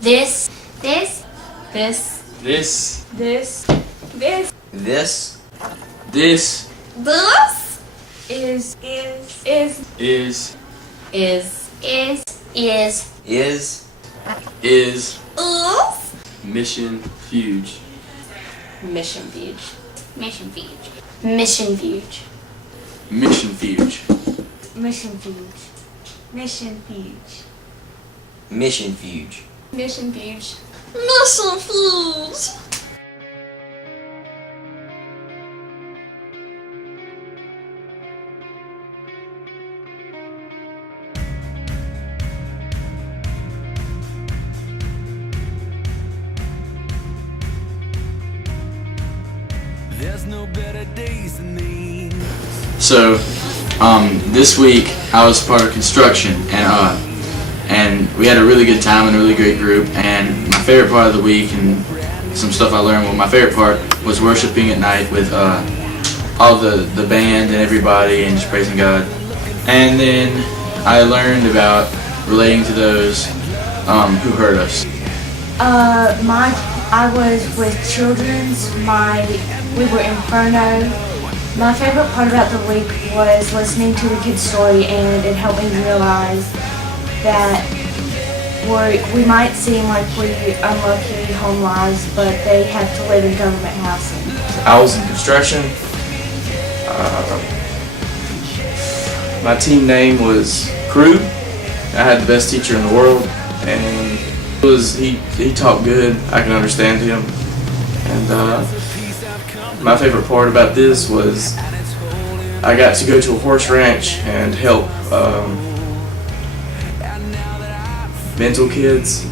This, this, This. This. This. this, This. This this Is. is is Is. Mission Fuge. Mission Fuge. Mission Fuge. Mission Fuge. Mission Fuge. Mission Fuge. Mission Fuge. Mission Fuge. Mission Fuge. Mission Fuge. There's no better days than these. So, this week I was part of construction, and we had a really good time and a really great group. And my favorite part of the week and some stuff I learned. Well, my favorite part was worshiping at night with all the band and everybody, and just praising God. And then I learned about relating to those who hurt us. I was with children's. We were Inferno. My favorite part about the week was listening to the kid's story, and it helped me realize that we might seem like we unlucky home lives, but they have to live in government housing. I was in construction. My team name was Crew. I had the best teacher in the world, and he taught good. I can understand him. And my favorite part about this was I got to go to a horse ranch and help mental kids,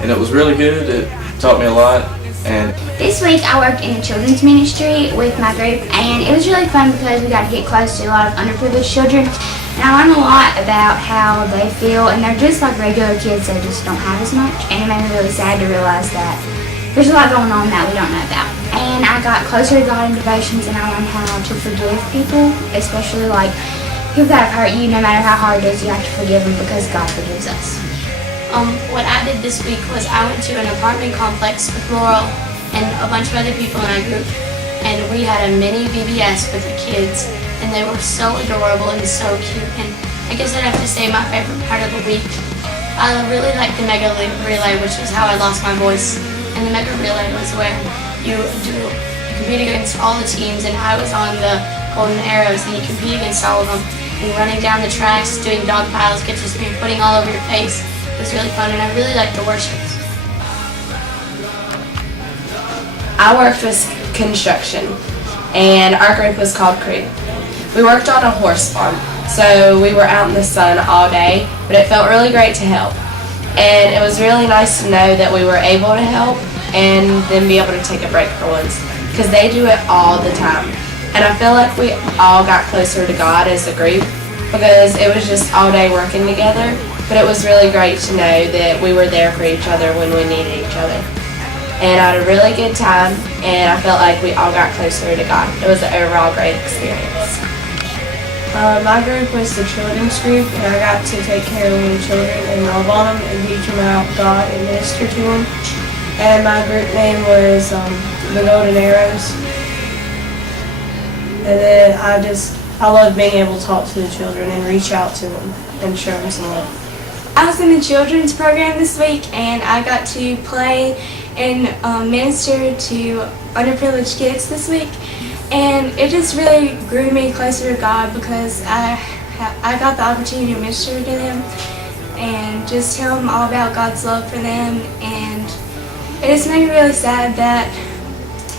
and it was really good. It taught me a lot. And This week I worked in a children's ministry with my group, and it was really fun because we got to get close to a lot of underprivileged children, and I learned a lot about how they feel, and they're just like regular kids, they just don't have as much, and it made me really sad to realize that there's a lot going on that we don't know about. And I got closer to God in devotions, and I learned how to forgive people, especially like people that have hurt you. No matter how hard it is, you have to forgive them because God forgives us. What I did this week was I went to an apartment complex with Laurel and a bunch of other people in our group, and we had a mini VBS with the kids, and they were so adorable and so cute. And I guess I'd have to say my favorite part of the week, I really liked the mega relay, which is how I lost my voice. And the mega relay was where you compete against all the teams, and I was on the golden arrows, and you compete against all of them, and running down the tracks, doing dog piles, get your spear putting all over your face. It was really fun, and I really liked the worships. I worked with construction, and our group was called Crew. We worked on a horse farm, so we were out in the sun all day, but it felt really great to help. And it was really nice to know that we were able to help and then be able to take a break for once, because they do it all the time. And I feel like we all got closer to God as a group because it was just all day working together, but it was really great to know that we were there for each other when we needed each other. And I had a really good time, and I felt like we all got closer to God. It was an overall great experience. My group was the children's group, and I got to take care of little children and love on them and teach them about God and minister to them. And my group name was the Golden Arrows. And then I love being able to talk to the children and reach out to them and show them some love. I was in the children's program this week, and I got to play and minister to underprivileged kids this week. And it just really grew me closer to God because I got the opportunity to minister to them and just tell them all about God's love for them. And it just made me really sad that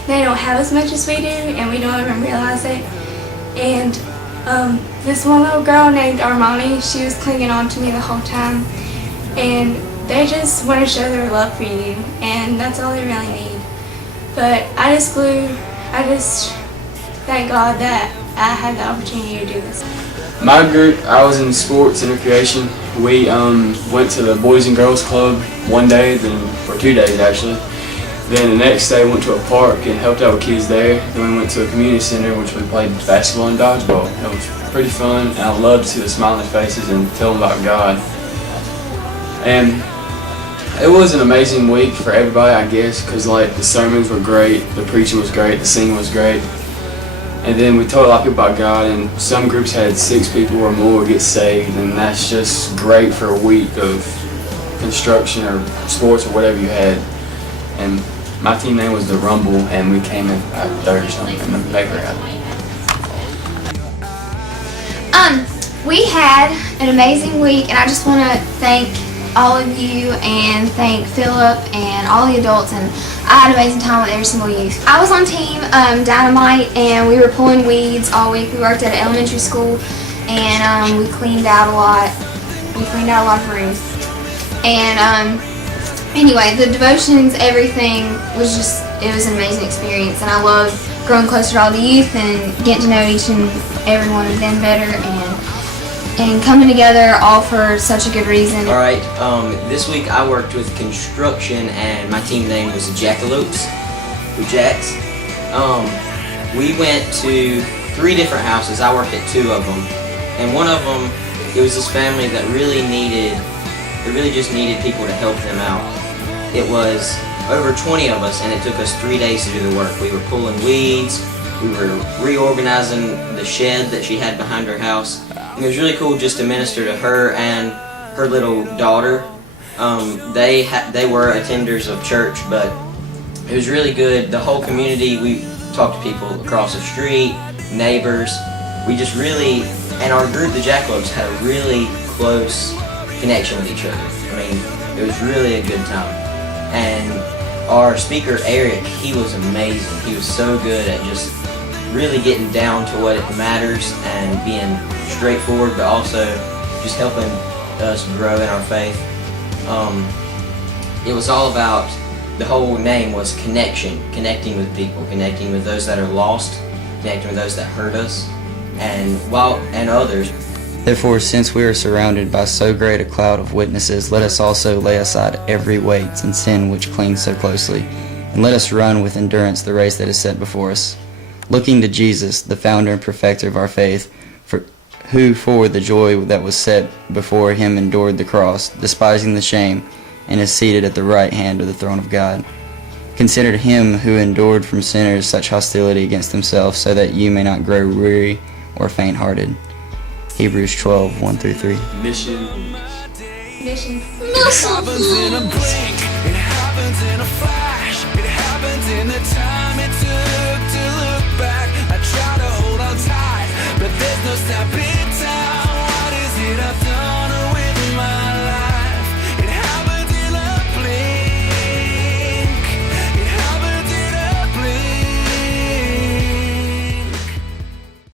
they don't have as much as we do, and we don't even realize it. And this one little girl named Armani, she was clinging on to me the whole time. And they just want to show their love for you, and that's all they really need. But I just thank God that I had the opportunity to do this. My group, I was in sports and recreation. We went to the Boys and Girls Club one day, or 2 days actually. Then the next day went to a park and helped out with kids there. Then we went to a community center, which we played basketball and dodgeball. It was pretty fun, and I loved to see the smiling faces and tell them about God. And It was an amazing week for everybody, I guess, because like the sermons were great, the preaching was great, the singing was great. And then we told a lot of people about God, and some groups had 6 people or more get saved, and that's just great for a week of construction or sports or whatever you had. And my team name was the Rumble, and we came in third or something in the Baker Alley. We had an amazing week, and I just want to thank all of you and thank Philip and all the adults, and I had an amazing time with every single youth. I was on team Dynamite, and we were pulling weeds all week. We worked at an elementary school, and we cleaned out a lot. We cleaned out a lot of rooms. And anyway, the devotions, everything was just, it was an amazing experience, and I loved growing closer to all the youth and getting to know each and every one of them better, and coming together all for such a good reason. Alright, this week I worked with construction and my team name was Jackalopes, or Jacks. We went to 3 different houses. I worked at 2 of them. And one of them, it was this family that really just needed people to help them out. It was over 20 of us, and it took us 3 days to do the work. We were pulling weeds, we were reorganizing the shed that she had behind her house. And it was really cool just to minister to her and her little daughter. They were attenders of church, but it was really good. The whole community, we talked to people across the street, neighbors. We just really, and our group, the Jackalopes, had a really close connection with each other. I mean, it was really a good time. And our speaker, Eric, he was amazing. He was so good at just really getting down to what it matters and being straightforward, but also just helping us grow in our faith. It was all about, the whole name was connection, connecting with people, connecting with those that are lost, connecting with those that hurt us, and others. Therefore, since we are surrounded by so great a cloud of witnesses, let us also lay aside every weight and sin which clings so closely, and let us run with endurance the race that is set before us, looking to Jesus, the founder and perfecter of our faith, who for the joy that was set before him endured the cross, despising the shame, and is seated at the right hand of the throne of God. Consider him who endured from sinners such hostility against himself, so that you may not grow weary or faint-hearted. Hebrews 12, 1 through 3. Mission. Mission. It happens in a blink, it happens in a flash, it happens in the time it took to look back. I try to hold on tight, but there's no stopping